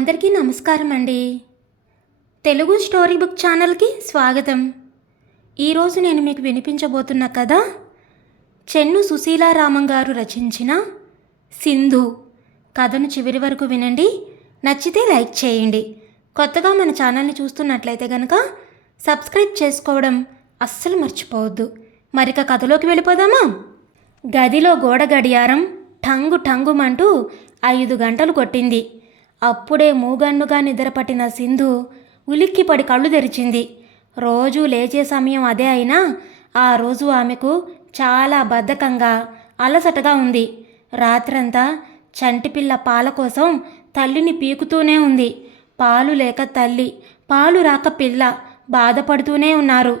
అందరికీ నమస్కారం అండి తెలుగు స్టోరీ బుక్ ఛానల్కి స్వాగతం. ఈరోజు నేను మీకు వినిపించబోతున్న కథ చెన్ను సుశీలారామం గారు రచించిన సింధు. కథను చివరి వరకు వినండి. నచ్చితే లైక్ చేయండి. కొత్తగా మన ఛానల్ని చూస్తున్నట్లయితే కనుక సబ్స్క్రైబ్ చేసుకోవడం అస్సలు మర్చిపోవద్దు. మరిక కథలోకి వెళ్ళిపోదామా? గదిలో గోడ గడియారం టంగు ఠంగుమంటూ ఐదు గంటలు కొట్టింది. అప్పుడే మూగన్నుగా నిద్రపట్టిన సింధు ఉలిక్కిపడి కళ్ళు తెరిచింది. రోజు లేచే సమయం అదే అయినా ఆ రోజు ఆమెకు చాలా బద్ధకంగా అలసటగా ఉంది. రాత్రంతా చంటిపిల్ల పాల కోసం తల్లిని పీకుతూనే ఉంది. పాలు లేక తల్లి పాలు రాక పిల్ల బాధపడుతూనే ఉన్నారు.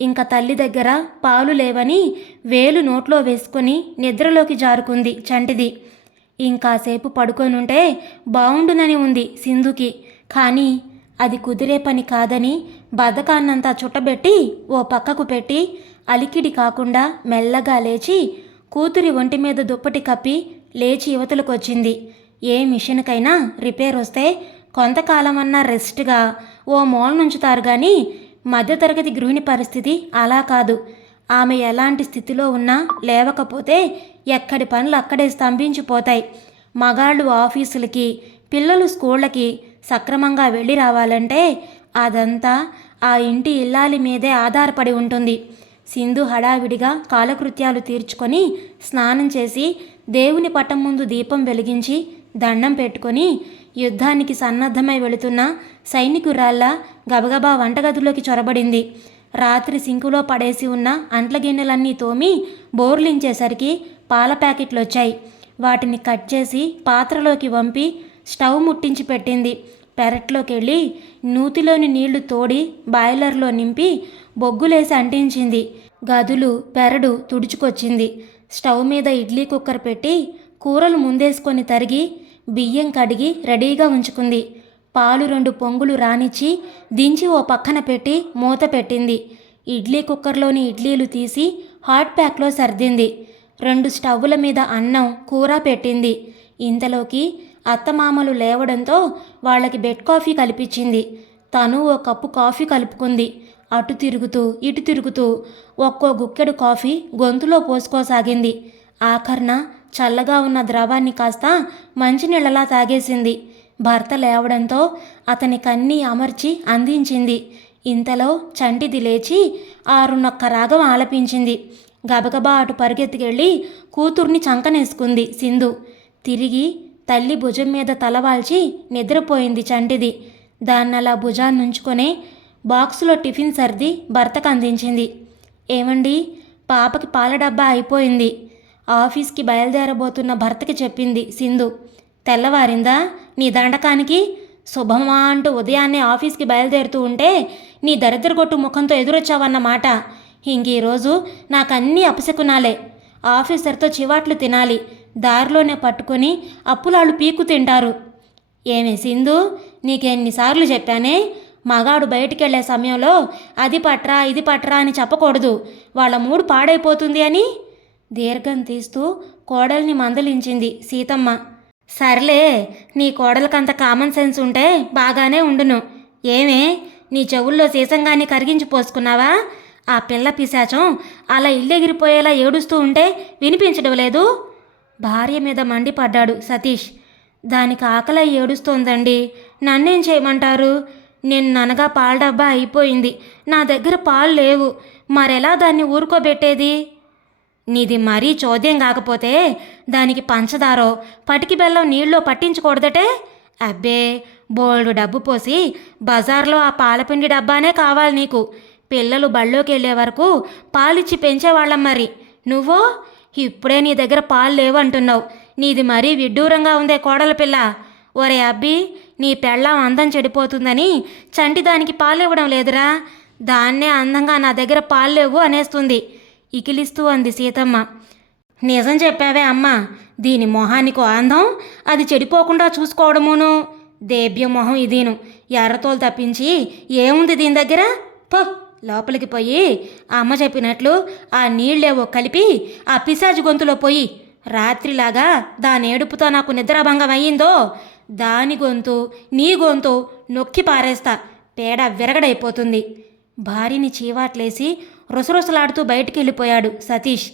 ఇంకా తల్లి దగ్గర పాలు లేవని వేలు నోట్లో వేసుకొని నిద్రలోకి జారుకుంది చంటిది. ఇంకాసేపు పడుకొనుంటే బావుండునని ఉంది సింధుకి. కానీ అది కుదిరే పని కాదని బద్ధకాన్నంతా చుట్టబెట్టి ఓ పక్కకు పెట్టి అలికిడి కాకుండా మెల్లగా లేచి కూతురి ఒంటి మీద దుప్పటి కప్పి లేచి యువతలకొచ్చింది ఏ మిషన్కైనా రిపేర్ వస్తే కొంతకాలమన్నా రెస్ట్గా ఓ మూల నుంచుతారు కానీ మధ్యతరగతి గృహిణి పరిస్థితి అలా కాదు. ఆమె ఎలాంటి స్థితిలో ఉన్నా లేవకపోతే ఎక్కడి పనులు అక్కడే స్తంభించిపోతాయి. మగాళ్ళు ఆఫీసులకి పిల్లలు స్కూళ్ళకి సక్రమంగా వెళ్ళి రావాలంటే అదంతా ఆ ఇంటి ఇల్లాలి మీదే ఆధారపడి ఉంటుంది. సింధు హడావిడిగా కాలకృత్యాలు తీర్చుకొని స్నానం చేసి దేవుని పటం ముందు దీపం వెలిగించి దండం పెట్టుకొని యుద్ధానికి సన్నద్ధమై వెళుతున్న సైనికురాల్లా గబగబా వంటగదిలోకి చొరబడింది. రాత్రి సింకులో పడేసి ఉన్న అంట్ల గిన్నెలన్నీ తోమి బోర్లించేసరికి పాల ప్యాకెట్లు వచ్చాయి వాటిని కట్ చేసి పాత్రలోకి వంపి స్టవ్ ముట్టించి పెట్టింది. పెరట్లోకి వెళ్ళి నూతిలోని నీళ్ళు తోడి బాయిలర్లో నింపి బొగ్గులేసి అంటించింది. గదులు పెరడు తుడుచుకొచ్చింది. స్టవ్ మీద ఇడ్లీ కుక్కర్ పెట్టి కూరలు ముందేసుకొని తరిగి బియ్యం కడిగి రెడీగా ఉంచుకుంది. పాలు రెండు పొంగులు రానిచ్చి దించి ఓ పక్కన పెట్టి మూత పెట్టింది. ఇడ్లీ కుక్కర్లోని ఇడ్లీలు తీసి హాట్ ప్యాక్లో సర్దింది. రెండు స్టవ్వుల మీద అన్నం కూర పెట్టింది. ఇంతలోకి అత్తమామలు లేవడంతో వాళ్ళకి బెడ్ కాఫీ కల్పించింది. తను ఓ కప్పు కాఫీ కలుపుకుంది. అటు తిరుగుతూ ఇటు తిరుగుతూ ఒక్కో గుక్కెడు కాఫీ గొంతులో పోసుకోసాగింది. ఆఖర్న చల్లగా ఉన్న ద్రవాన్ని కాస్త మంచినీళ్ళలా తాగేసింది. భర్త లేవడంతో అతని కన్ని అమర్చి అందించింది. ఇంతలో చంటిది లేచి ఆరున్నొక్క రాగం ఆలపించింది. గబగబా అటు పరిగెత్తుకెళ్ళి కూతుర్ని చంకనేసుకుంది సింధు. తిరిగి తల్లి భుజం మీద తలవాల్చి నిద్రపోయింది చంటిది. దాన్నలా భుజాన్నుంచుకొని బాక్సులో టిఫిన్ సర్ది భర్తకు అందించింది. ఏమండి పాపకి పాల డబ్బా అయిపోయింది. ఆఫీస్కి బయలుదేరబోతున్న భర్తకి చెప్పింది సింధు. తెల్లవారిందా? నీ దండకానికి శుభమా అంటూ ఉదయాన్నే ఆఫీస్కి బయలుదేరుతూ ఉంటే నీ దరిద్రగొట్టు ముఖంతో ఎదురొచ్చావన్నమాట ఇంక ఈరోజు నాకు అన్నీ అపశకునాలే. ఆఫీసర్తో చివాట్లు తినాలి. దారిలోనే పట్టుకొని అప్పులాళ్ళు పీకు తింటారు. ఏమి సింధు నీకెన్నిసార్లు చెప్పానే? మగాడు బయటికెళ్ళే సమయంలో అది పట్రా ఇది పట్రా అని చెప్పకూడదు. వాళ్ళ మూడు పాడైపోతుంది అని దీర్ఘం తీస్తూ కోడల్ని మందలించింది సీతమ్మ. సర్లే నీ కోడలకంత కామన్ సెన్స్ ఉంటే బాగానే ఉండును. ఏమే నీ చెవుల్లో సీసంగాని కరిగించి పోసుకున్నావా? ఆ పిల్ల పిశాచం అలా ఇల్లెగిరిపోయేలా ఏడుస్తూ ఉంటే వినిపించడం లేదు. భార్య మీద మండిపడ్డాడు సతీష్. దానికి ఆకలి ఏడుస్తోందండి. నన్నేం చేయమంటారు? నేను ననగా పాల డబ్బా అయిపోయింది. నా దగ్గర పాలు లేవు. మరెలా దాన్ని ఊరుకోబెట్టేది? నీది మరీ చోద్యం కాకపోతే దానికి పంచదారో పటికి బెల్లం నీళ్ళో పట్టించకూడదటే? అబ్బే బోల్డు డబ్బు పోసి బజార్లో ఆ పాలపిండి డబ్బానే కావాలి నీకు. పిల్లలు బళ్ళోకి వెళ్ళే వరకు పాలిచ్చి పెంచేవాళ్ళం మరి. నువ్వో? ఇప్పుడే నీ దగ్గర పాలు లేవంటున్నావు. నీది మరీ విడ్డూరంగా ఉందే కోడల పిల్ల. ఒరే అబ్బి నీ పెళ్ళాం అందం చెడిపోతుందని చంటి దానికి పాలు ఇవ్వడం లేదురా. దాన్నే అందంగా నా దగ్గర పాలు లేవు అనేస్తుంది. ఇకిలిస్తూ అంది సీతమ్మ. నిజం చెప్పావే అమ్మ. దీని మొహానికి అందం అది చెడిపోకుండా చూసుకోవడమును. దేభ్య మొహం ఇదీను. ఎర్రతోలు తప్పించి ఏముంది దీని దగ్గర? పో లోపలికి పోయి అమ్మ చెప్పినట్లు ఆ నీళ్ళేవో కలిపి ఆ పిశాచి గొంతులో పోయి రాత్రిలాగా దాని ఏడుపుతో నాకు నిద్రాభంగం అయ్యిందో? దాని గొంతు నీ గొంతు నొక్కి పారేస్తా. పేడ విరగడైపోతుంది. భార్యని చీవాట్లేసి రుసరుసలాడుతూ బయటికి వెళ్ళిపోయాడు సతీష్.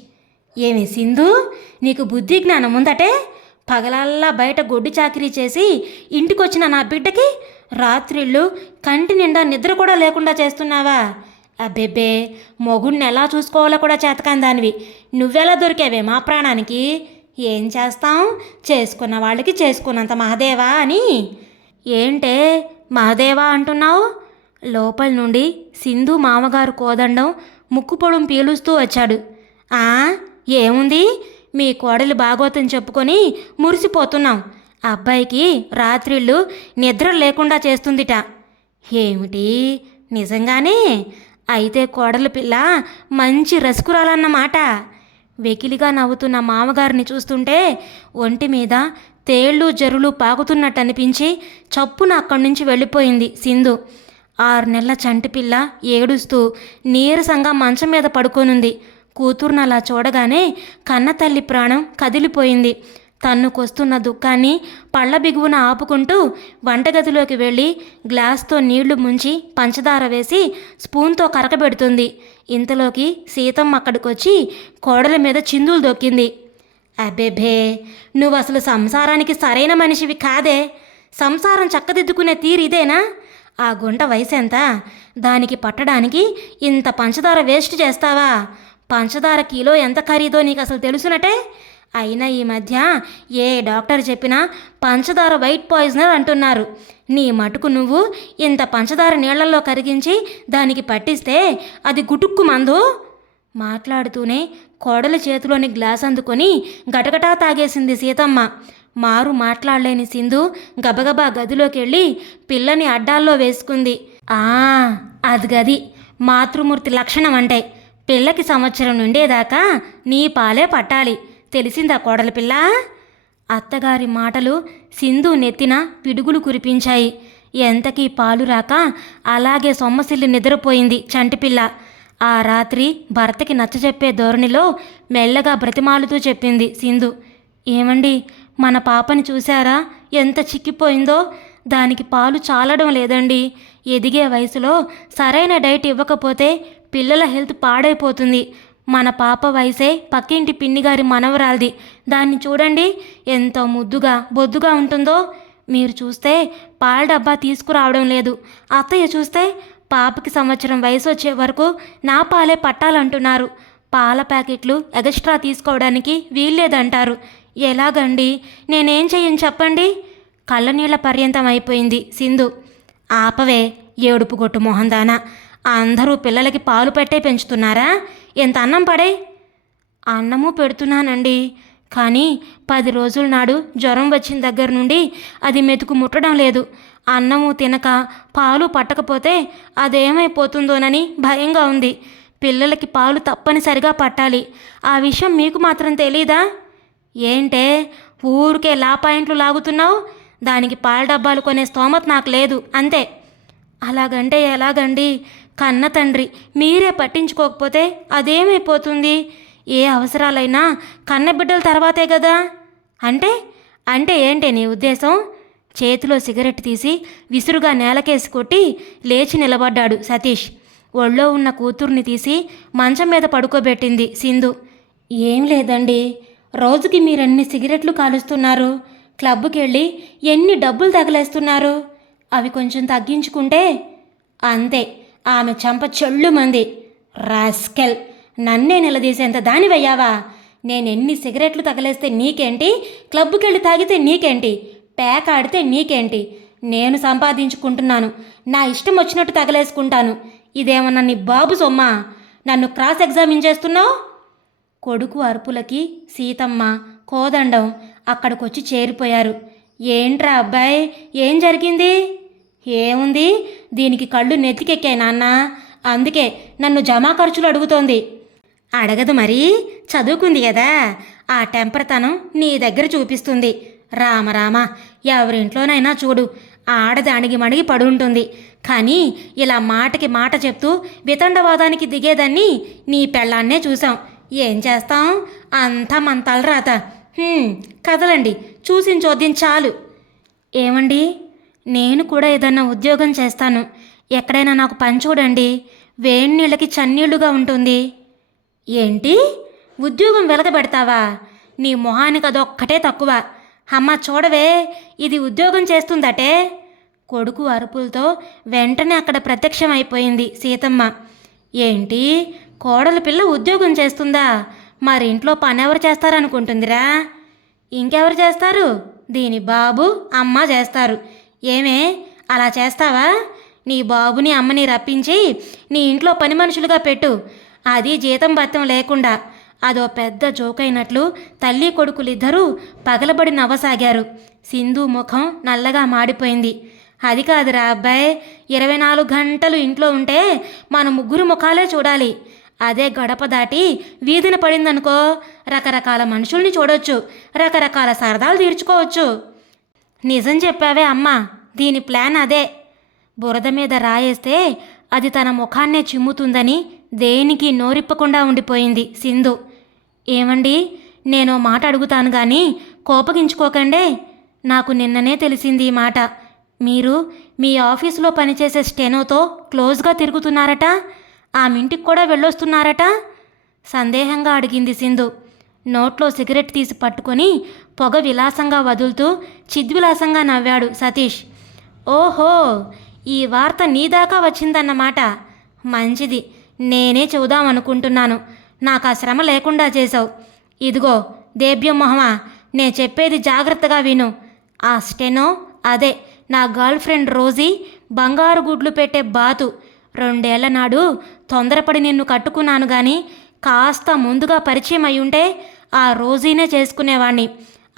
ఏమి సింధు? నీకు బుద్ధి జ్ఞానం ఉందటే? పగలల్లా బయట గొడ్డు చాకిరీ చేసి ఇంటికొచ్చిన నా బిడ్డకి రాత్రిళ్ళు కంటి నిండా నిద్ర కూడా లేకుండా చేస్తున్నావా? అబ్బెబ్బే మొగుడిని ఎలా చూసుకోవాలో కూడా చేతకాని దానివి. నువ్వెలా దొరికావే మా ప్రాణానికి? ఏం చేస్తాం? చేసుకున్న వాళ్ళకి చేసుకున్నంత మహదేవా అని. ఏంటే మహదేవా అంటున్నావు? లోపల నుండి సింధు మామగారు కోదండం ముక్కు పొడుం పీలుస్తూ వచ్చాడు. ఆ? ఏముంది? మీ కోడలు బాగోతని చెప్పుకొని మురిసిపోతున్నాం. అబ్బాయికి రాత్రిళ్ళు నిద్ర లేకుండా చేస్తుందిట. ఏమిటి? నిజంగానే? అయితే కోడలు పిల్ల మంచి రసుకురాలన్నమాట. వెకిలిగా నవ్వుతున్న మామగారిని చూస్తుంటే ఒంటి మీద తేళ్ళు జరులు పాకుతున్నట్టు అనిపించి చప్పున అక్కడి నుంచి వెళ్ళిపోయింది సింధు. ఆరు నెలల చంటిపిల్ల ఏడుస్తూ నీరసంగా మంచం మీద పడుకోనుంది. కూతురును అలా చూడగానే కన్న తల్లి ప్రాణం కదిలిపోయింది. తన్నుకొస్తున్న దుఃఖాన్ని పళ్ళ బిగువున ఆపుకుంటూ వంటగదిలోకి వెళ్ళి గ్లాస్తో నీళ్ళు ముంచి పంచదార వేసి స్పూన్తో కరకబెడుతుంది. ఇంతలోకి సీతమ్మ అక్కడికొచ్చి కోడల మీద చిందులు దొక్కింది. అబ్బేబే నువ్వు అసలు సంసారానికి సరైన మనిషివి కాదే. సంసారం చక్కదిద్దుకునే తీరు ఇదేనా? ఆ గుంట వయసు ఎంత దానికి పట్టడానికి ఇంత పంచదార వేస్ట్ చేస్తావా? పంచదార కిలో ఎంత ఖరీదో నీకు అసలు తెలుసునటే? అయినా ఈ మధ్య ఏ డాక్టర్ చెప్పినా పంచదార వైట్ పాయిజనర్ అంటున్నారు. నీ మటుకు నువ్వు ఇంత పంచదార నీళ్ళలో కరిగించి దానికి పట్టిస్తే అది గుటుక్కు మందు? మాట్లాడుతూనే కోడలి చేతిలోని గ్లాస్ అందుకొని గటగటా తాగేసింది సీతమ్మ. మారు మాట్లాడలేని సింధు గబగబా గదిలోకి వెళ్ళి పిల్లని అడ్డాల్లో వేసుకుంది. ఆ అది గది మాతృమూర్తి లక్షణం అంటే పిల్లకి సంవత్సరం నుండేదాకా నీ పాలే పట్టాలి. తెలిసిందా కోడలి పిల్ల? అత్తగారి మాటలు సింధు నెత్తిన పిడుగులు కురిపించాయి. ఎంతకీ పాలు రాక అలాగే సొమ్మసిల్లి నిద్రపోయింది చంటిపిల్ల ఆ రాత్రి భర్తకి నచ్చజెప్పే ధోరణిలో మెల్లగా బ్రతిమాలుతూ చెప్పింది సింధు. ఏమండి మన పాపని చూశారా? ఎంత చిక్కిపోయిందో. దానికి పాలు చాలడం లేదండి. ఎదిగే వయసులో సరైన డైట్ ఇవ్వకపోతే పిల్లల హెల్త్ పాడైపోతుంది. మన పాప వయసే పక్కింటి పిన్నిగారి మనవరాల్ది. దాన్ని చూడండి ఎంత ముద్దుగా బొద్దుగా ఉంటుందో. మీరు చూస్తే పాల డబ్బా తీసుకురావడం లేదు. అత్తయ్య చూస్తే పాపకి సంవత్సరం వయసు వచ్చే వరకు నా పాలే పట్టాలంటున్నారు. పాల ప్యాకెట్లు ఎగస్ట్రా తీసుకోవడానికి వీల్లేదంటారు. ఎలాగండి? నేనేం చెయ్యను చెప్పండి? కళ్ళనీళ్ళ పర్యంతం అయిపోయింది సింధు. ఆపవే ఏడుపు గొట్టు మొహందానా. అందరూ పిల్లలకి పాలు పెట్టే పెంచుతున్నారా? ఎంత అన్నం పడే? అన్నము పెడుతున్నానండి. కానీ పది రోజుల నాడు జ్వరం వచ్చిన దగ్గర నుండి అది మెతుకు ముట్టడం లేదు. అన్నము తినక పాలు పట్టకపోతే అదేమైపోతుందోనని భయంగా ఉంది. పిల్లలకి పాలు తప్పనిసరిగా పట్టాలి. ఆ విషయం మీకు మాత్రం తెలీదా? ఏంటే? ఊరికే లాపాయింట్లు లాగుతున్నావు? దానికి పాల డబ్బాలు కొనే స్తోమత నాకు లేదు. అంతే. అలాగంటే ఎలాగండి? కన్న తండ్రి మీరే పట్టించుకోకపోతే అదేమైపోతుంది? ఏ అవసరాలైనా కన్న బిడ్డల తర్వాతే కదా అంటే అంటే ఏంటి నీ ఉద్దేశం? చేతిలో సిగరెట్ తీసి విసురుగా నేలకేసి కొట్టి లేచి నిలబడ్డాడు సతీష్. ఒళ్ళో ఉన్న కూతుర్ని తీసి మంచం మీద పడుకోబెట్టింది సింధు. ఏం లేదండి. రోజుకి మీరన్ని సిగరెట్లు కాలుస్తున్నారు? క్లబ్కి వెళ్ళి ఎన్ని డబ్బులు తగలేస్తున్నారు? అవి కొంచెం తగ్గించుకుంటే అంతే. ఆమె చంప చెళ్ళు మంది. రాస్కెల్ నన్నే నిలదీసేంత దానివయ్యావా? నేను ఎన్ని సిగరెట్లు తగలేస్తే నీకేంటి? క్లబ్కెళ్ళి తాగితే నీకేంటి? పేక ఆడితే నీకేంటి? నేను సంపాదించుకుంటున్నాను. నా ఇష్టం వచ్చినట్టు తగలేసుకుంటాను. ఇదేమన్నా నీ బాబు సొమ్మా? నన్ను క్రాస్ ఎగ్జామిన్ చేస్తున్నావు? కొడుకు అరుపులకి సీతమ్మ కోదండం అక్కడికొచ్చి చేరిపోయారు. ఏంట్రా అబ్బాయి? ఏం జరిగింది? ఏముంది? దీనికి కళ్ళు నెత్తికెక్కాయి నాన్న. అందుకే నన్ను జమా ఖర్చులు అడుగుతోంది. అడగదు మరి. చదువుకుంది కదా. ఆ టెంపర్తనం నీ దగ్గర చూపిస్తుంది. రామరామ ఎవరింట్లోనైనా చూడు. ఆడదానికి మణిగి పడుంటుంది. కానీ ఇలా మాటకి మాట చెప్తూ వితండవాదానికి దిగేదాన్ని నీ పెళ్ళాన్నే చూసాం ఏం చేస్తాం? అంతా మన తలరాత. కదలండి. చూసిన చోద్యం చాలు ఏమండి? నేను కూడా ఏదైనా ఉద్యోగం చేస్తాను. ఎక్కడైనా నాకు పని చూడండి. వేడి నీళ్ళకి చన్నీళ్ళుగా ఉంటుంది. ఏంటి? ఉద్యోగం వెలగబెడతావా? నీ మొహానికి అదొక్కటే తక్కువ. అమ్మ చూడవే ఇది ఉద్యోగం చేస్తుందటే. కొడుకు అరుపులతో వెంటనే అక్కడ ప్రత్యక్షమైపోయింది సీతమ్మ. ఏంటి? కోడల పిల్ల ఉద్యోగం చేస్తుందా? మరి ఇంట్లో పని ఎవరు చేస్తారనుకుంటుందిరా? ఇంకెవరు చేస్తారు? దీని బాబు అమ్మ చేస్తారు. ఏమే అలా చేస్తావా? నీ బాబుని అమ్మని రప్పించి నీ ఇంట్లో పని మనుషులుగా పెట్టు. అది జీతం బత్తం లేకుండా. అదో పెద్ద జోకైనట్లు తల్లి కొడుకులిద్దరూ పగలబడి నవ్వసాగారు. సింధు ముఖం నల్లగా మాడిపోయింది. అది కాదురా అబ్బాయి ఇరవై నాలుగు గంటలు ఇంట్లో ఉంటే మన ముగ్గురు ముఖాలే చూడాలి. అదే గడప దాటి వీధిన పడిందనుకో. రకరకాల మనుషుల్ని చూడొచ్చు. రకరకాల సరదాలు తీర్చుకోవచ్చు. నిజం చెప్పావే అమ్మా దీని ప్లాన్ అదే. బురద మీద రాయేస్తే అది తన ముఖాన్నే చిమ్ముతుందని దేనికి నోరిప్పకుండా ఉండిపోయింది సింధు. ఏమండి నేను మాట అడుగుతాను కానీ కోపగించుకోకండే. నాకు నిన్ననే తెలిసింది ఈ మాట. మీరు మీ ఆఫీసులో పనిచేసే స్టెనోతో క్లోజ్గా తిరుగుతున్నారట? ఆమె ఇంటికి కూడా వెళ్ళొస్తున్నారట? సందేహంగా అడిగింది సింధు. నోట్లో సిగరెట్ తీసి పట్టుకొని పొగ విలాసంగా వదులుతూ చిద్విలాసంగా నవ్వాడు సతీష్. ఓహో ఈ వార్త నీ దాకా వచ్చిందన్నమాట. మంచిది. నేనే చూద్దామనుకుంటున్నాను. నాకు ఆ శ్రమ లేకుండా చేసావు ఇదిగో దేబ్యం మొహమా నే చెప్పేది జాగ్రత్తగా విను. ఆ స్టెనో అదే నా గర్ల్ ఫ్రెండ్ రోజీ బంగారు గుడ్లు పెట్టే బాతు. రెండేళ్ళ నాడు తొందరపడి నిన్ను కట్టుకున్నాను కానీ కాస్త ముందుగా పరిచయం అయ్యుంటే ఆ రోజీనే చేసుకునేవాణ్ణి.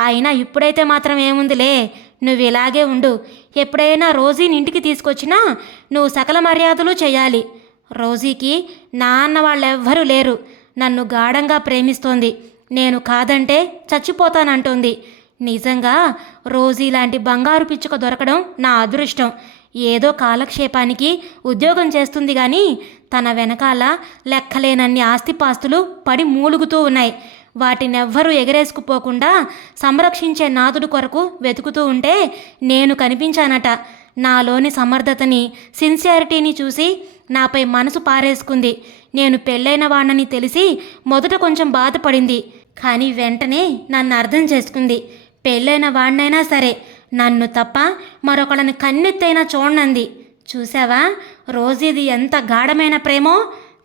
అయినా ఇప్పుడైతే మాత్రం ఏముందిలే? నువ్వు ఇలాగే ఉండు. ఎప్పుడైనా రోజీని ఇంటికి తీసుకొచ్చినా నువ్వు సకల మర్యాదలు చేయాలి. రోజీకి నాన్న వాళ్ళెవ్వరూ లేరు. నన్ను గాఢంగా ప్రేమిస్తోంది. నేను కాదంటే చచ్చిపోతానంటోంది. నిజంగా రోజీ లాంటి బంగారు పిచ్చుక దొరకడం నా అదృష్టం. ఏదో కాలక్షేపానికి ఉద్యోగం చేస్తుంది కానీ తన వెనకాల లెక్కలేనన్ని ఆస్తిపాస్తులు పడి మూలుగుతూ ఉన్నాయి. వాటినెవ్వరూ ఎగరేసుకుపోకుండా సంరక్షించే నాథుడు కొరకు వెతుకుతూ ఉంటే నేను కనిపించానట. నాలోని సమర్థతని సిన్సియారిటీని చూసి నాపై మనసు పారేసుకుంది. నేను పెళ్ళైన వాణ్ణని తెలిసి మొదట కొంచెం బాధపడింది. కానీ వెంటనే నన్ను అర్థం చేసుకుంది. పెళ్ళైన వాణ్ణైనా సరే నన్ను తప్ప మరొకళ్ళని కన్నెత్తైనా చూడనంది. చూసావా? రోజీది ఎంత గాఢమైన ప్రేమో!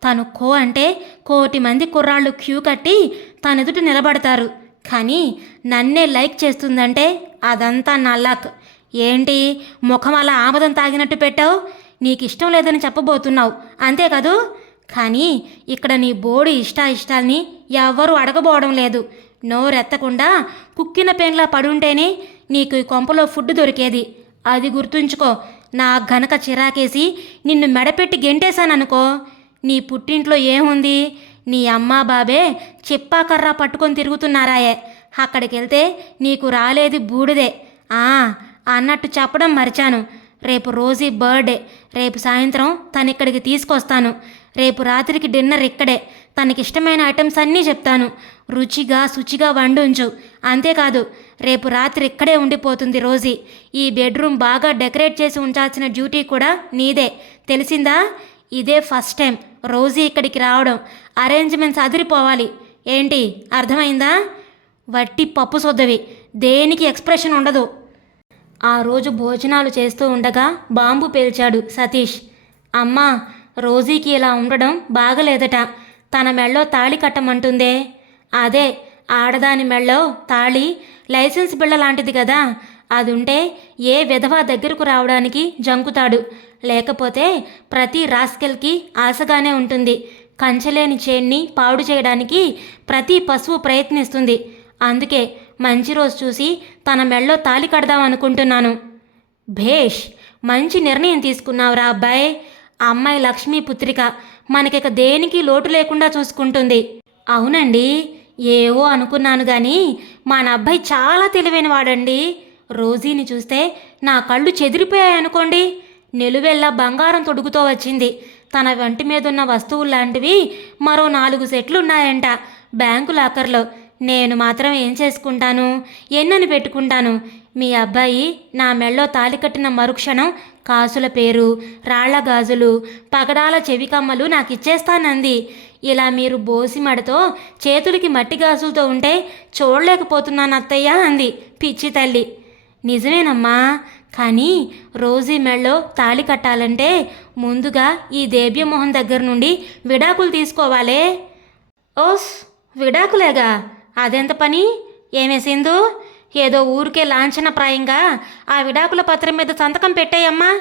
తను కో అంటే కోటి మంది కుర్రాళ్ళు క్యూ కట్టి తన ఎదుట నిలబడతారు. కానీ నన్నే లైక్ చేస్తుందంటే అదంతా నా లక్. ఏంటి? ముఖం అలా ఆమదం తాగినట్టు పెట్టావు? నీకు ఇష్టం లేదని చెప్పబోతున్నావు. అంతే కదూ? కానీ ఇక్కడ నీ బోడి ఇష్టాయిష్టాల్ని ఎవ్వరూ అడగబోవడం లేదు. నోరెత్తకుండా కుక్కిన పెన్లా పడుంటేనే నీకు ఈ కొంపలో ఫుడ్ దొరికేది. అది గుర్తుంచుకో. నా గనక చిరాకేసి నిన్ను మెడపెట్టి గెంటేశాననుకో. నీ పుట్టింట్లో ఏముంది? నీ అమ్మా బాబే చెప్పా కర్రా పట్టుకొని తిరుగుతున్నారాయే. అక్కడికి వెళ్తే నీకు రాలేది బూడిదే. ఆ అన్నట్టు చెప్పడం మరిచాను. రేపు రోజీ బర్త్డే. రేపు సాయంత్రం తను ఇక్కడికి తీసుకొస్తాను. రేపు రాత్రికి డిన్నర్ ఇక్కడే. తనకిష్టమైన ఐటమ్స్ అన్నీ చెప్తాను. రుచిగా శుచిగా వండుంచు. అంతేకాదు రేపు రాత్రి ఇక్కడే ఉండిపోతుంది రోజీ. ఈ బెడ్రూమ్ బాగా డెకరేట్ చేసి ఉంచాల్సిన డ్యూటీ కూడా నీదే. తెలిసిందా? ఇదే ఫస్ట్ టైం రోజీ ఇక్కడికి రావడం. అరేంజ్మెంట్స్ అదిరిపోవాలి. ఏంటి? అర్థమైందా? వట్టి పప్పు సొద్దవి. దేనికి ఎక్స్ప్రెషన్ ఉండదు. ఆ రోజు భోజనాలు చేస్తూ ఉండగా బాంబు పేల్చాడు సతీష్. అమ్మా రోజీకి ఇలా ఉండడం బాగలేదట. తన మెళ్ళో తాళి కట్టమంటుందే. అదే ఆడదాని మెళ్ళో తాళి లైసెన్స్ బిళ్ళ లాంటిది కదా. అది ఉంటే ఏ విధవ దగ్గరకు రావడానికి జంకుతాడు. లేకపోతే ప్రతి రాస్కెల్కి ఆశగానే ఉంటుంది. కంచలేని చేన్ని పాడు చేయడానికి ప్రతి పశువు ప్రయత్నిస్తుంది. అందుకే మంచి రోజు చూసి తన మెళ్ళో తాలి కడదాం అనుకుంటున్నాను. భేష్ మంచి నిర్ణయం తీసుకున్నావురా అబ్బాయి. అమ్మాయి లక్ష్మీ పుత్రిక మనకిక దేనికి లోటు లేకుండా చూసుకుంటుంది. అవునండి ఏవో అనుకున్నాను కానీ మన అబ్బాయి చాలా తెలివైన వాడండి రోజీని చూస్తే నా కళ్ళు చెదిరిపోయాయి అనుకోండి నిలువెల్లా బంగారం తొడుగుతో వచ్చింది. తన వంటి మీదున్న వస్తువులు లాంటివి మరో నాలుగు సెట్లు ఉన్నాయంట బ్యాంకు లాకర్లో నేను మాత్రం ఏం చేసుకుంటాను? ఎన్నని పెట్టుకుంటాను? మీ అబ్బాయి నా మెళ్ళో తాలి కట్టిన మరుక్షణం కాసుల పేరు రాళ్ళ గాజులు పగడాల చెవికమ్మలు నాకు ఇచ్చేస్తానంది ఇలా మీరు బోసిమడతో చేతులకి మట్టి గాజులతో ఉంటే చూడలేకపోతున్నాను అత్తయ్య అంది పిచ్చి తల్లి. నిజమేనమ్మా కానీ రోజీ మెళ్ళో తాళి కట్టాలంటే ముందుగా ఈ దేవ్యమోహన్ దగ్గర నుండి విడాకులు తీసుకోవాలే. ఓస్ విడాకులేగా? అదెంత పని? ఏమే సింధు? ఏదో ఊరికే లాంఛనప్రాయంగా ఆ విడాకుల పత్రం మీద సంతకం పెట్టేయమ్మా.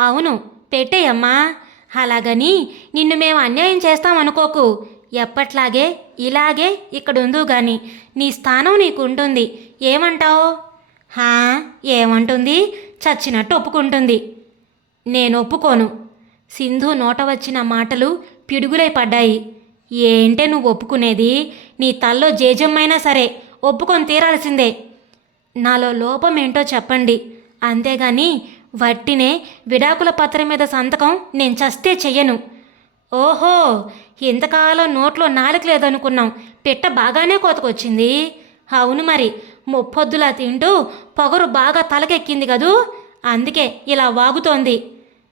అవును పెట్టేయమ్మా. అలాగని నిన్ను మేము అన్యాయం చేస్తామనుకోకు ఎప్పట్లాగే ఇలాగే ఇక్కడుందు గాని నీ స్థానం నీకు ఉంటుంది ఏమంటావు? హా ఏమంటుంది? చచ్చినట్టు ఒప్పుకుంటుంది. నేను ఒప్పుకోను. సింధు నోట వచ్చిన మాటలు పిడుగులై పడ్డాయి. ఏంటే నువ్వు ఒప్పుకునేది? నీ తల్లో జేజమ్మైనా సరే ఒప్పుకొని తీరాల్సిందే. నాలో లోపం ఏంటో చెప్పండి. అంతేగాని వట్టినే విడాకుల పత్రం మీద సంతకం నేను చస్తే చెయ్యను. ఓహో ఇంతకాలం నోట్లో నాలుగు లేదనుకున్నాం. పిట్ట బాగానే కోతకొచ్చింది. అవును మరి ముప్పొద్దులా తింటూ పొగరు బాగా తలకెక్కింది కదూ? అందుకే ఇలా వాగుతోంది.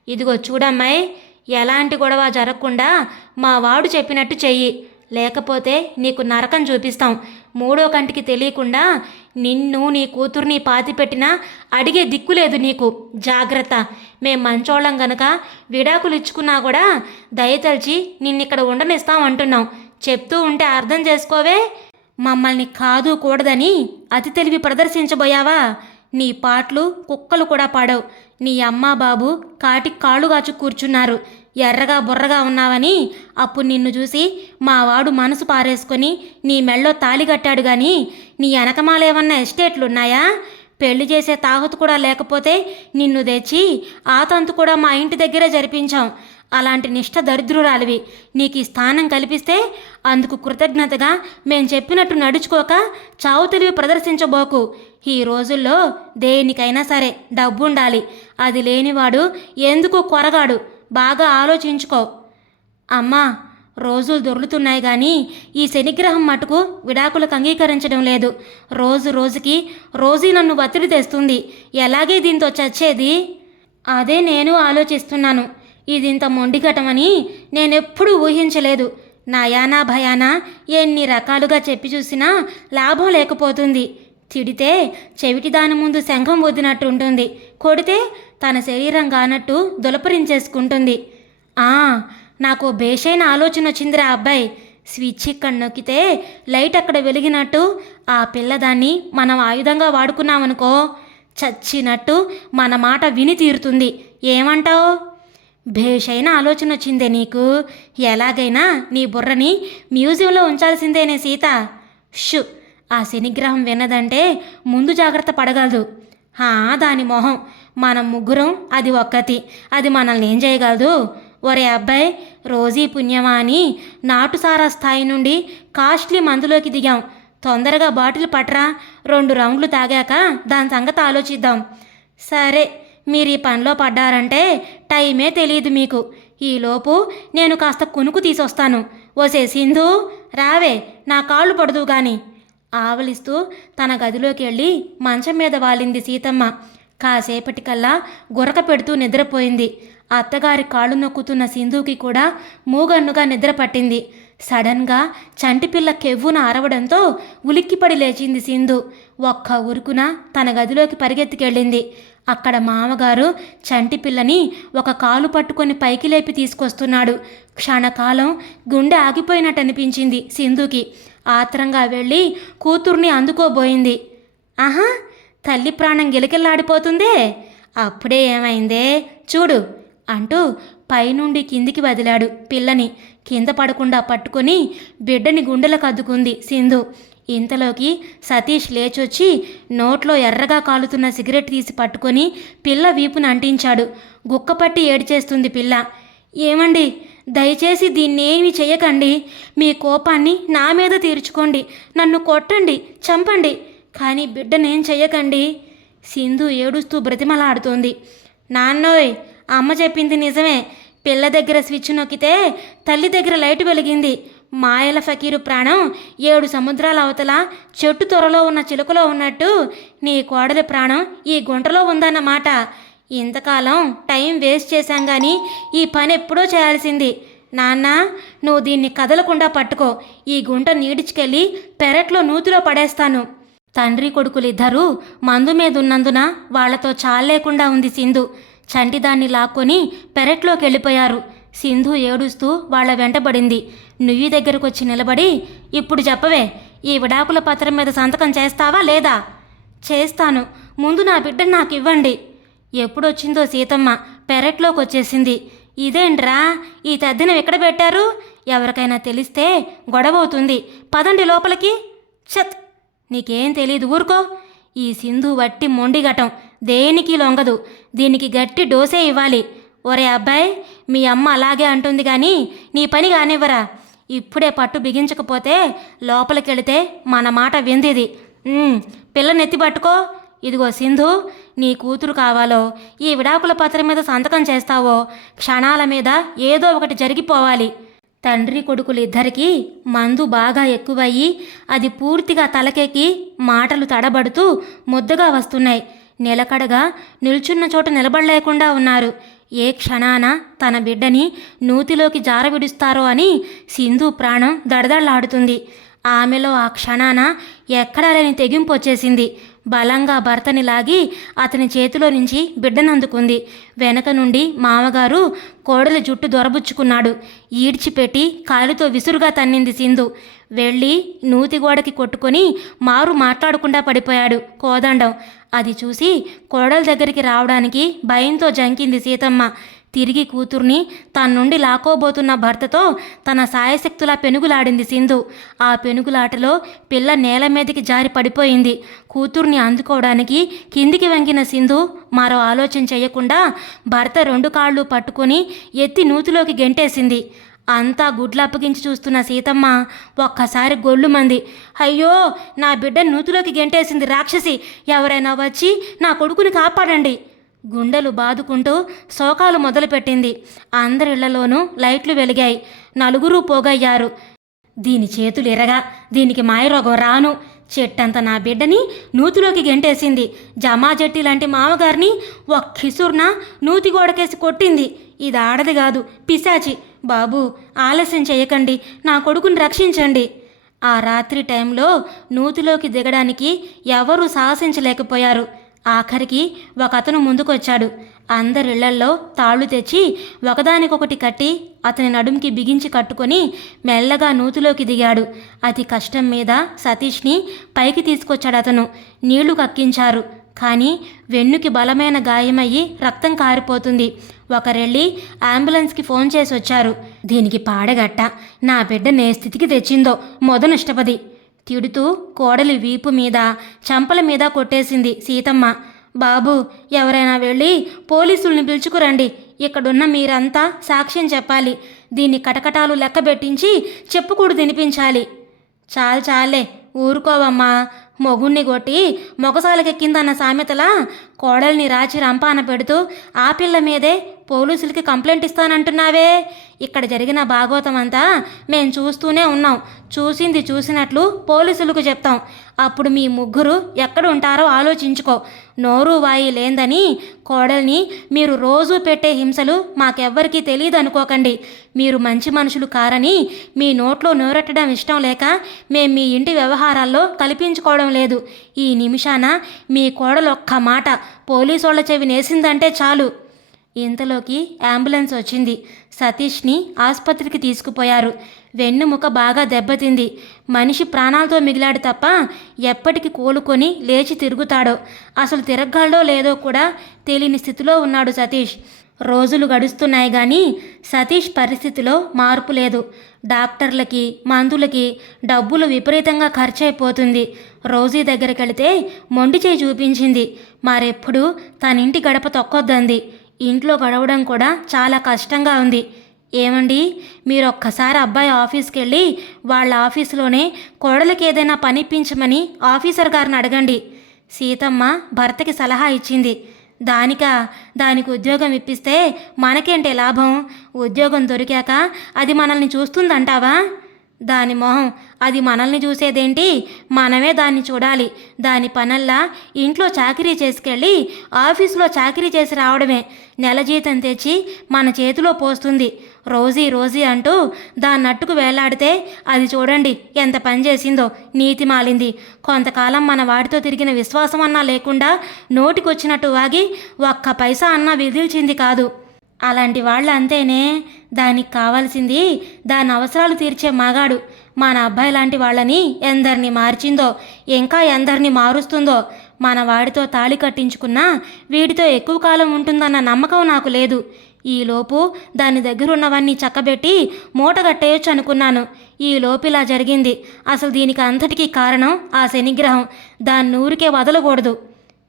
ఇదిగో చూడమ్మాయి ఎలాంటి గొడవ జరగకుండా మా వాడు చెప్పినట్టు చెయ్యి. లేకపోతే నీకు నరకం చూపిస్తాం. మూడో కంటికి తెలియకుండా నిన్ను నీ కూతుర్ని పాతిపెట్టినా అడిగే దిక్కు లేదు నీకు. జాగ్రత్త. మేం మంచోళ్ళం గనక విడాకులు ఇచ్చుకున్నా కూడా దయతలిచి నిన్నిక్కడ ఉండనిస్తాం అంటున్నాం. చెప్తూ ఉంటే అర్థం చేసుకోవే? మమ్మల్ని కాదు కూడదని అతి తెలివి ప్రదర్శించబోయావా? నీ పాటలు కుక్కలు కూడా పాడవు. నీ అమ్మా బాబు కాటి కాళ్ళు కాచు కూర్చున్నారు. ఎర్రగా బుర్రగా ఉన్నావని అప్పుడు నిన్ను చూసి మావాడు మనసు పారేసుకొని నీ మెళ్ళో తాలి కట్టాడు గాని నీ వెనకమాలేమన్నా ఎస్టేట్లున్నాయా పెళ్ళి చేసే తాహతు కూడా లేకపోతే నిన్ను తెచ్చి ఆ తంతు కూడా మా ఇంటి దగ్గరే జరిపించాం. అలాంటి నిష్ఠ దరిద్రురాలివి. నీకు ఈ స్థానం కల్పిస్తే అందుకు కృతజ్ఞతగా మేం చెప్పినట్టు నడుచుకోక చావు తెలివి ప్రదర్శించబోకు. ఈ రోజుల్లో దేనికైనా సరే డబ్బుండాలి. అది లేనివాడు ఎందుకు కొరగాడు? బాగా ఆలోచించుకో. అమ్మా రోజులు దొర్లుతున్నాయి కానీ ఈ శనిగ్రహం మటుకు విడాకులకు అంగీకరించడం లేదు. రోజు రోజుకి రోజీ నన్ను ఒత్తిడి తెస్తుంది. ఎలాగే దీంతో చచ్చేది? అదే నేను ఆలోచిస్తున్నాను. ఇది ఇంత మొండిఘటమని నేనెప్పుడూ ఊహించలేదు. నయానా భయానా ఎన్ని రకాలుగా చెప్పి చూసినా లాభం లేకపోతుంది. తిడితే చెవిటి దాని ముందు శంఖం వదినట్టు ఉంటుంది కొడితే తన శరీరం కానట్టు దులపరించేసుకుంటుంది. ఆ నాకు బేషైన ఆలోచన వచ్చిందిరా అబ్బాయి. స్విచ్ ఇక్కడ నొక్కితే లైట్ అక్కడ వెలిగినట్టు ఆ పిల్లదాన్ని మనం ఆయుధంగా వాడుకున్నామనుకో చచ్చినట్టు మన మాట విని తీరుతుంది. ఏమంటావు? భేషైన ఆలోచన వచ్చిందే నీకు? ఎలాగైనా నీ బుర్రని మ్యూజియంలో ఉంచాల్సిందేనే సీత. షు ఆ శనిగ్రహం విన్నదంటే ముందు జాగ్రత్త పడగలదు. హా దాని మొహం. మనం ముగ్గురం అది ఒక్కతి. అది మనల్ని ఏం చేయగలదు? ఒరే అబ్బాయి రోజీ పుణ్యమా అని నాటుసారా స్థాయి నుండి కాస్ట్లీ మందులోకి దిగాం. తొందరగా బాటిల్ పట్రా. రెండు రౌండ్లు తాగాక దాని సంగతి ఆలోచిద్దాం. సరే మీరు ఈ పనిలో పడ్డారంటే టైమే తెలియదు మీకు. ఈలోపు నేను కాస్త కునుకు తీసొస్తాను. ఓసే సింధు రావే నా కాళ్ళు పడదు గాని. ఆవలిస్తూ తన గదిలోకి వెళ్ళి మంచం మీద వాలింది సీతమ్మ. కాసేపటికల్లా గురక పెడుతూ నిద్రపోయింది. అత్తగారి కాళ్ళు నొక్కుతున్న సింధుకి కూడా మూగన్నుగా నిద్ర పట్టింది. సడన్గా చంటిపిల్ల కెవ్వున అరవడంతో ఉలిక్కిపడి లేచింది సింధు. ఒక్క ఉరుకున తన గదిలోకి పరిగెత్తికెళ్ళింది. అక్కడ మామగారు చంటి పిల్లని ఒక కాలు పట్టుకొని పైకి లేపి తీసుకొస్తున్నాడు. క్షణకాలం గుండె ఆగిపోయినట్టు అనిపించింది సింధుకి. ఆత్రంగా వెళ్ళి కూతుర్ని అందుకోబోయింది. ఆహా! తల్లి ప్రాణం గిలకిల్లాడిపోతుందే అప్పుడే ఏమైందే? చూడు అంటూ పైనుండి కిందికి వదిలాడు పిల్లని. కింద పడకుండా పట్టుకొని బిడ్డని గుండెలకు అద్దుకుంది సింధు. ఇంతలోకి సతీష్ లేచొచ్చి నోట్లో ఎర్రగా కాలుతున్న సిగరెట్ తీసి పట్టుకొని పిల్ల వీపును అంటించాడు. గుక్కపట్టి ఏడ్చేస్తుంది పిల్ల. ఏమండి? దయచేసి దీన్నేమి చేయకండి మీ కోపాన్ని నా మీద తీర్చుకోండి. నన్ను కొట్టండి చంపండి. కానీ బిడ్డనేం చెయ్యకండి. సింధు ఏడుస్తూ బ్రతిమలాడుతోంది. నాన్నోయ్ అమ్మ చెప్పింది నిజమే. పిల్ల దగ్గర స్విచ్ నొక్కితే తల్లి దగ్గర లైట్ వెలిగింది. మాయల ఫకీరు ప్రాణం ఏడు సముద్రాల అవతల చెట్టు త్వరలో ఉన్న చిలుకలో ఉన్నట్టు నీ కోడలి ప్రాణం ఈ గుంటలో ఉందన్నమాట. ఇంతకాలం టైం వేస్ట్ చేశాం కానీ ఈ పని ఎప్పుడో చేయాల్సింది. నాన్న నువ్వు దీన్ని కదలకుండా పట్టుకో. ఈ గుంట నీడిచుకెళ్ళి పెరట్లో నూతిలో పడేస్తాను. తండ్రి కొడుకులిద్దరూ మందు మీద ఉన్నందున వాళ్ళతో చాలేకుండా ఉంది సింధు. చంటిదాన్ని లాక్కొని పెరట్లోకి వెళ్ళిపోయారు సింధు ఏడుస్తూ వాళ్ళ వెంటబడింది. నుయ్యి దగ్గరకొచ్చి నిలబడి ఇప్పుడు చెప్పవే ఈ విడాకుల పత్రం మీద సంతకం చేస్తావా లేదా? చేస్తాను. ముందు నా బిడ్డ నాకు ఇవ్వండి ఎప్పుడొచ్చిందో సీతమ్మ పెరట్లోకి వచ్చేసింది ఇదేంట్రా ఈ తద్దినం ఎక్కడ పెట్టారు? ఎవరికైనా తెలిస్తే గొడవ అవుతుంది పదండి లోపలికి. చత్ నీకేం తెలియదు ఊరుకో. ఈ సింధు వట్టి మొండిగటం దేనికి లొంగదు. దీనికి గట్టి డోసే ఇవ్వాలి. ఒరే అబ్బాయి మీ అమ్మ అలాగే అంటుంది కానీ నీ పని కానివ్వరా? ఇప్పుడే పట్టు బిగించకపోతే లోపలికెళితే మన మాట విందిది. పిల్ల పిల్లనెత్తి పట్టుకో. ఇదిగో సింధు నీ కూతురు కావాలో ఈ విడాకుల పత్రం మీద సంతకం చేస్తావో క్షణాల మీద ఏదో ఒకటి జరిగిపోవాలి. తండ్రి కొడుకులు ఇద్దరికీ మందు బాగా ఎక్కువయ్యి అది పూర్తిగా తలకెక్కి మాటలు తడబడుతూ ముద్దగా వస్తున్నాయి. నిలకడగా నిల్చున్న చోట నిలబడలేకుండా ఉన్నారు. ఏ క్షణాన తన బిడ్డని నూతిలోకి జారవిడుస్తారో అని సింధు ప్రాణం దడదడలాడుతుంది. ఆమెలో ఆ క్షణాన ఎక్కడా లేని తెగింపు వచ్చేసింది. బలంగా భర్తని లాగి అతని చేతిలో నుంచి బిడ్డనందుకుంది వెనక నుండి మామగారు కోడలి జుట్టు దొరబుచ్చుకున్నాడు. ఈడ్చిపెట్టి కాలుతో విసురుగా తన్నింది సింధు. వెళ్ళి నూతి గోడకి కొట్టుకొని మారు మాట్లాడకుండా పడిపోయాడు కోదండం. అది చూసి కోడల దగ్గరికి రావడానికి భయంతో జంకింది సీతమ్మ. తిరిగి కూతుర్ని తన నుండి లాక్కోబోతున్న భర్తతో తన సాయశక్తులా పెనుగులాడింది సింధు. ఆ పెనుగులాటలో పిల్ల నేల మీదకి జారి పడిపోయింది. కూతుర్ని అందుకోవడానికి కిందికి వంగిన సింధు మరో ఆలోచన చేయకుండా భర్త రెండు కాళ్ళు పట్టుకొని ఎత్తి నూతిలోకి గెంటేసింది. అంతా గుడ్లు అప్పగించి చూస్తున్న సీతమ్మ ఒక్కసారి గొల్లుమంది అయ్యో నా బిడ్డ నూతిలోకి గెంటేసింది రాక్షసి. ఎవరైనా వచ్చి నా కొడుకుని కాపాడండి. గుండెలు బాదుకుంటూ శోకాలు మొదలుపెట్టింది. అందరిళ్ళలోనూ లైట్లు వెలిగాయి. నలుగురు పోగయ్యారు. దీని చేతులు ఎరగా దీనికి మాయరోగం రాను. చెట్టంత నా బిడ్డని నూతిలోకి గెంటేసింది. జమాజట్టి లాంటి మామగారిని ఒక్కిసుర్న నూతి గోడకేసి కొట్టింది. ఇది ఆడది కాదు పిశాచి. బాబు ఆలస్యం చేయకండి. నా కొడుకుని రక్షించండి. ఆ రాత్రి టైంలో నూతిలోకి దిగడానికి ఎవరూ సాహసించలేకపోయారు. ఆఖరికి ఒక అతను ముందుకొచ్చాడు. అందరిళ్ళల్లో తాళ్ళు తెచ్చి ఒకదానికొకటి కట్టి అతని నడుంకి బిగించి కట్టుకొని మెల్లగా నూతిలోకి దిగాడు. అతి కష్టం మీద సతీష్ని పైకి తీసుకొచ్చాడు అతను. నీళ్ళు కక్కించారు. కానీ వెన్నుకి బలమైన గాయమయ్యి రక్తం కారిపోతుంది. ఒకరెళ్ళి అంబులెన్స్కి ఫోన్ చేసి వచ్చారు దీనికి పాడగట్ట. నా బిడ్డ నే స్థితికి తెచ్చిందో మొదనిష్టపది తిడుతూ కోడలి వీపు మీద చంపల మీద కొట్టేసింది సీతమ్మ. బాబు ఎవరైనా వెళ్ళి పోలీసుల్ని పిలుచుకురండి. ఇక్కడున్న మీరంతా సాక్ష్యం చెప్పాలి. దీన్ని కటకటాలు లెక్కబెట్టించి చెప్పుకూడు తినిపించాలి. చాలు చాలే ఊరుకోవమ్మా. మొగుణ్ణి కొట్టి మొగసాలకెక్కిందన్న సామెతలా కోడల్ని రాచి రంపాన పెడుతూ ఆ పిల్ల మీదే పోలీసులకి కంప్లైంట్ ఇస్తానంటున్నావే. ఇక్కడ జరిగిన భాగవతం అంతా మేం చూస్తూనే ఉన్నాం. చూసింది చూసినట్లు పోలీసులకు చెప్తాం. అప్పుడు మీ ముగ్గురు ఎక్కడ ఉంటారో ఆలోచించుకో. నోరు వాయి లేందని కోడల్ని మీరు రోజూ పెట్టే హింసలు మాకెవ్వరికీ తెలియదు అనుకోకండి మీరు మంచి మనుషులు కారని మీ నోట్లో నోరెట్టడం ఇష్టం లేక మేము మీ ఇంటి వ్యవహారాల్లో కల్పించుకోవడం లేదు. ఈ నిమిషాన మీ కోడలు ఒక్క మాట పోలీసోళ్ళ చెవి నేసిందంటే చాలు. ఇంతలోకి అంబులెన్స్ వచ్చింది. సతీష్ని ఆసుపత్రికి తీసుకుపోయారు. వెన్నుముక బాగా దెబ్బతింది. మనిషి ప్రాణాలతో మిగిలాడు తప్ప ఎప్పటికి కోలుకొని లేచి తిరుగుతాడో అసలు తిరగలడో లేదో కూడా తెలియని స్థితిలో ఉన్నాడు సతీష్. రోజులు గడుస్తున్నాయి కానీ సతీష్ పరిస్థితిలో మార్పు లేదు. డాక్టర్లకి మందులకి డబ్బులు విపరీతంగా ఖర్చయిపోతుంది. రోజీ దగ్గరికి వెళితే మొండి చేయి చూపించింది. మరెప్పుడు తన ఇంటి గడప తొక్కొద్దంది. ఇంట్లో గడవడం కూడా చాలా కష్టంగా ఉంది. ఏమండి? మీరు ఒక్కసారి అబ్బాయి ఆఫీస్కి వెళ్ళి వాళ్ళ ఆఫీసులోనే కోడలకి ఏదైనా పనిపించమని ఆఫీసర్ గారిని అడగండి. సీతమ్మ భర్తకి సలహా ఇచ్చింది. దానిక దానికి ఉద్యోగం ఇప్పిస్తే మనకేంటే లాభం? ఉద్యోగం దొరికాక అది మనల్ని చూస్తుందంటావా? దాని మొహం అది మనల్ని చూసేదేంటి? మనమే దాన్ని చూడాలి. దాని పనల్లా ఇంట్లో చాకరీ చేసుకెళ్ళి ఆఫీసులో చాకరీ చేసి రావడమే. నెల జీతం తెచ్చి మన చేతిలో పోస్తుంది. రోజీ రోజీ అంటూ దాన్నట్టుకు వేలాడితే అది చూడండి ఎంత పని చేసిందో నీతి మాలింది. కొంతకాలం మన వాడితో తిరిగిన విశ్వాసం అన్నా లేకుండా నోటికొచ్చినట్టు వాగి ఒక్క పైసా అన్నా విధిల్చింది కాదు. అలాంటి వాళ్ళు అంతేనే దానికి కావాల్సింది దాని అవసరాలు తీర్చే మగాడు. మన అబ్బాయి లాంటి వాళ్ళని ఎందరిని మార్చిందో ఇంకా ఎందరిని మారుస్తుందో మన వాడితో తాళి కట్టించుకున్నా వీడితో ఎక్కువ కాలం ఉంటుందన్న నమ్మకం నాకు లేదు. ఈలోపు దాని దగ్గర ఉన్నవన్నీ చక్కబెట్టి మూట కట్టేయొచ్చు అనుకున్నాను. ఈ లోపు ఇలా జరిగింది. అసలు దీనికి అంతటికీ కారణం ఆ శనిగ్రహం. దాన్ని ఊరికే వదలకూడదు.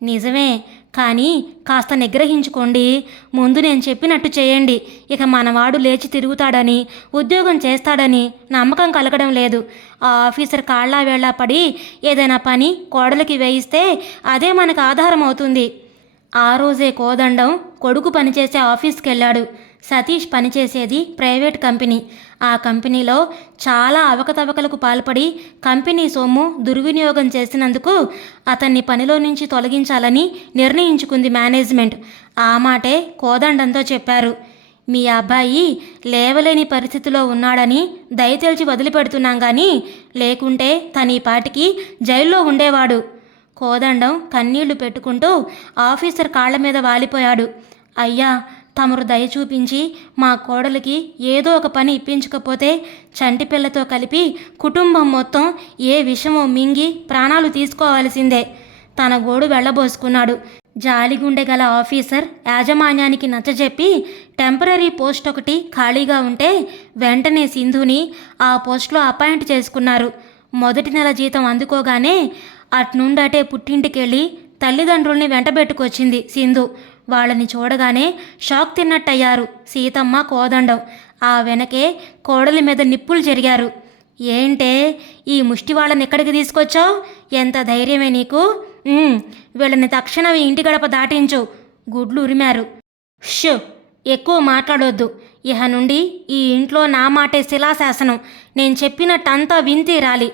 నిజమే. కానీ కాస్త నిగ్రహించుకోండి. ముందు నేను చెప్పినట్టు చేయండి. ఇక మనవాడు లేచి తిరుగుతాడని ఉద్యోగం చేస్తాడని నమ్మకం కలగడం లేదు. ఆ ఆఫీసర్ కాళ్ళ వేళ్ళ పడి ఏదైనా పని కోడలికి వేయిస్తే అదే మనకు ఆధారం అవుతుంది ఆ రోజే కోదండం కొడుకు పనిచేసే ఆఫీస్కి వెళ్ళాడు సతీష్ పనిచేసేది ప్రైవేట్ కంపెనీ. ఆ కంపెనీలో చాలా అవకతవకలకు పాల్పడి కంపెనీ సొమ్ము దుర్వినియోగం చేసినందుకు అతన్ని పనిలో నుంచి తొలగించాలని నిర్ణయించుకుంది మేనేజ్మెంట్. ఆ మాటే కోదండంతో చెప్పారు. మీ అబ్బాయి లేవలేని పరిస్థితిలో ఉన్నాడని దయతెల్చి వదిలిపెడుతున్నాం కానీ లేకుంటే తన ఈ పాటికి జైల్లో ఉండేవాడు. కోదండం కన్నీళ్ళు పెట్టుకుంటూ ఆఫీసర్ కాళ్ళ మీద వాలిపోయాడు. అయ్యా తమరు దయ చూపించి మా కోడలికి ఏదో ఒక పని ఇప్పించకపోతే చంటిపిల్లతో కలిపి కుటుంబం మొత్తం ఏ విషమో మింగి ప్రాణాలు తీసుకోవాల్సిందే. తన గోడు వెళ్ళబోసుకున్నాడు. జాలిగుండె గల ఆఫీసర్ యాజమాన్యానికి నచ్చజెప్పి టెంపరీ పోస్ట్ ఒకటి ఖాళీగా ఉంటే వెంటనే సింధుని ఆ పోస్ట్లో అపాయింట్ చేసుకున్నారు. మొదటి నెల జీతం అందుకోగానే అట్నుండటే పుట్టింటికెళ్ళి తల్లిదండ్రుల్ని వెంటబెట్టుకొచ్చింది సింధు. వాళ్ళని చూడగానే షాక్ తిన్నట్టయ్యారు సీతమ్మ కోదండం. ఆ వెనకే కోడలి మీద నిప్పులు జరిగారు. ఏంటే ఈ ముష్టి వాళ్ళని ఎక్కడికి తీసుకొచ్చావు? ఎంత ధైర్యమే నీకు? వీళ్ళని తక్షణం ఇంటి గడప దాటించు గుడ్లు ఉరిమారు. షో ఎక్కువ మాట్లాడొద్దు. ఇహ నుండి ఈ ఇంట్లో నా మాటే శిలాశాసనం. నేను చెప్పినట్టంతా వింతీరాలి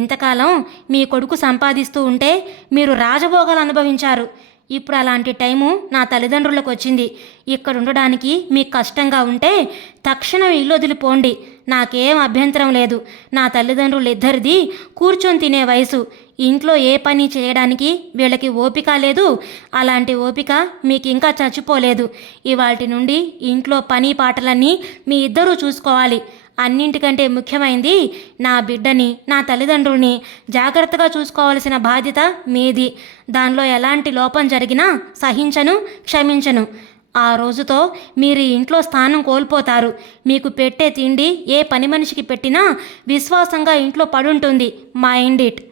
ఇంతకాలం మీ కొడుకు సంపాదిస్తూ ఉంటే మీరు రాజభోగాలు అనుభవించారు. ఇప్పుడు అలాంటి టైము నా తల్లిదండ్రులకు వచ్చింది. ఇక్కడ ఉండడానికి మీకు కష్టంగా ఉంటే తక్షణం ఇల్లు వదిలిపోండి. నాకేం అభ్యంతరం లేదు. నా తల్లిదండ్రులు ఇద్దరిది కూర్చొని తినే వయసు. ఇంట్లో ఏ పని చేయడానికి వీళ్ళకి ఓపిక లేదు. అలాంటి ఓపిక మీకు ఇంకా చచ్చిపోలేదు. ఇవాటి నుండి ఇంట్లో పని పాటలన్నీ మీ ఇద్దరూ చూసుకోవాలి. అన్నింటికంటే ముఖ్యమైంది నా బిడ్డని నా తల్లిదండ్రుల్ని. జాగ్రత్తగా చూసుకోవాల్సిన బాధ్యత మీది. దానిలో ఎలాంటి లోపం జరిగినా సహించను క్షమించను. ఆ రోజుతో మీరు ఇంట్లో స్థానం కోల్పోతారు. మీకు పెట్టే తిండి ఏ పని మనిషికి పెట్టినా విశ్వాసంగా ఇంట్లో పడుంటుంది. Mind it.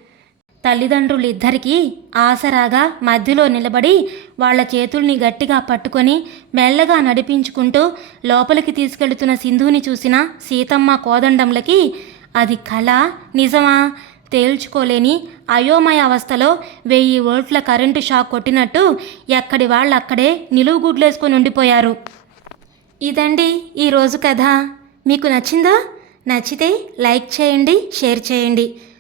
తల్లిదండ్రులు ఇద్దరికీ ఆసరాగా మధ్యలో నిలబడి వాళ్ళ చేతుల్ని గట్టిగా పట్టుకొని మెల్లగా నడిపించుకుంటూ లోపలికి తీసుకెళ్తున్న సింధుని చూసిన సీతమ్మ కోదండంలకి అది కళ నిజమా? తేల్చుకోలేని అయోమయ అవస్థలో వెయ్యి వోల్ట్ల కరెంటు షాక్ కొట్టినట్టు ఎక్కడి వాళ్ళు అక్కడే నిలువు గుడ్లేసుకొని ఉండిపోయారు. ఇదండి ఈరోజు కథ. మీకు నచ్చిందా? నచ్చితే లైక్ చేయండి షేర్ చేయండి.